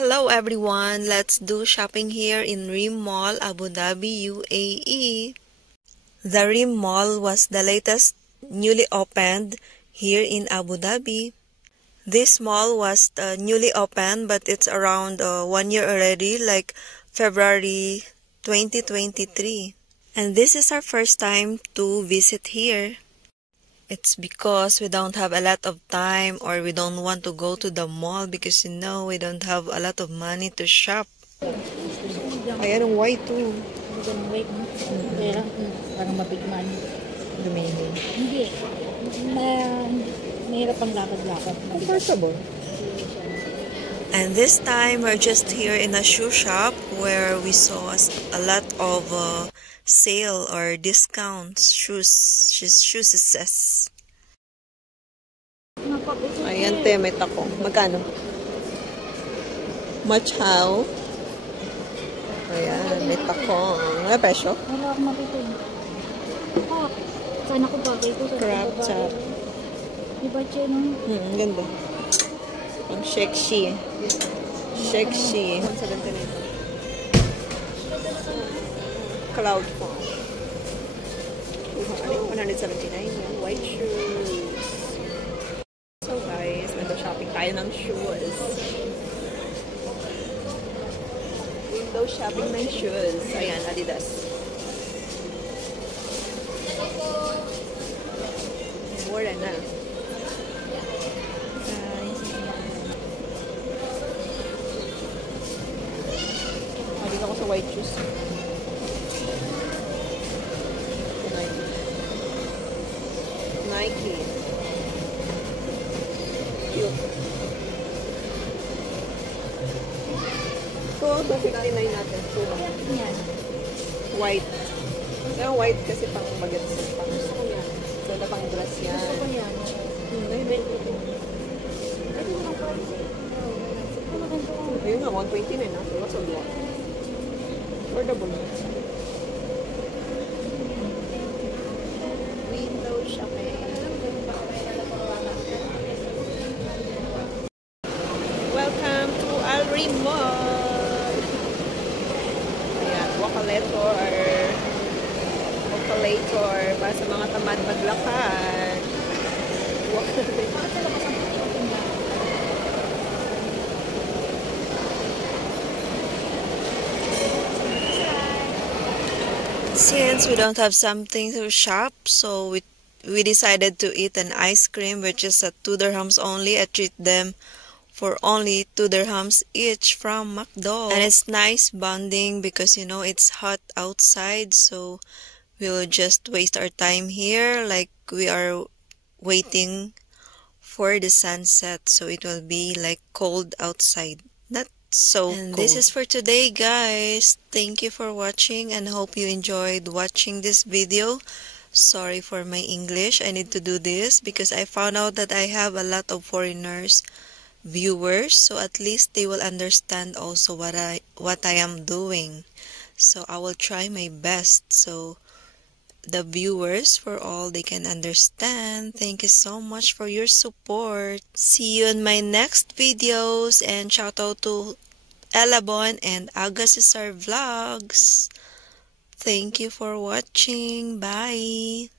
Hello everyone, let's do shopping here in Rim Mall, Abu Dhabi, UAE. The Rim Mall was the latest newly opened here in Abu Dhabi. This mall was newly opened, but it's around 1 year already, like February 2023. And this is our first time to visit here. It's because we don't have a lot of time, or we don't want to go to the mall because we don't have a lot of money to shop. Ayan ang white too. White, pero parang mabigman. Dumini. Hindi. Mahirap ang lakad-lakad. Comfortable. And this time, we're just here in a shoe shop where we saw a lot of sale or discounts, shoes. Ayan te, may tako. Magkano? Machaw. Ayan, may tako. Ano presyo? Wala akong mapitid. Sana ko bagay ko. Crab chop. Diba siya, no? Ganda. Ang sexy. Sexy. 179. Cloud phone. 179. White shoes. So guys, window shopping tayo ng shoes. Window shopping ng shoes. Ayan, Adidas. Mura na. Dito ako sa white shoes. Nike. Cute. Ito, 259 natin. Ito lang. Yan. White. Kaya white kasi pang bagets. Gusto ko yan. Ito pang dress yan. Gusto ko yan. Ayun nga, 129 na. So, what's a lot? Affordable. Window shopping. Welcome to Al Rim Mall. Ayan, walkalator para sa mga tamad maglakad. Since we don't have something to shop, so we decided to eat an ice cream, which is at 2 dirhams only. I treat them for only 2 dirhams each from McDo. And it's nice bonding because it's hot outside, so we'll just waste our time here like we are waiting for the sunset, so it will be like cold outside. Not so and cold. This is for today, guys. Thank you for watching and hope you enjoyed watching this video. Sorry for my English. I need to do this because I found out that I have a lot of foreigners viewers, so at least they will understand also what I am doing. So I will try my best so the viewers, for all, they can understand. Thank you so much for your support. See you in my next videos, and shout out to Elabon and Aga Cesar Vlogs. Thank you for watching. Bye.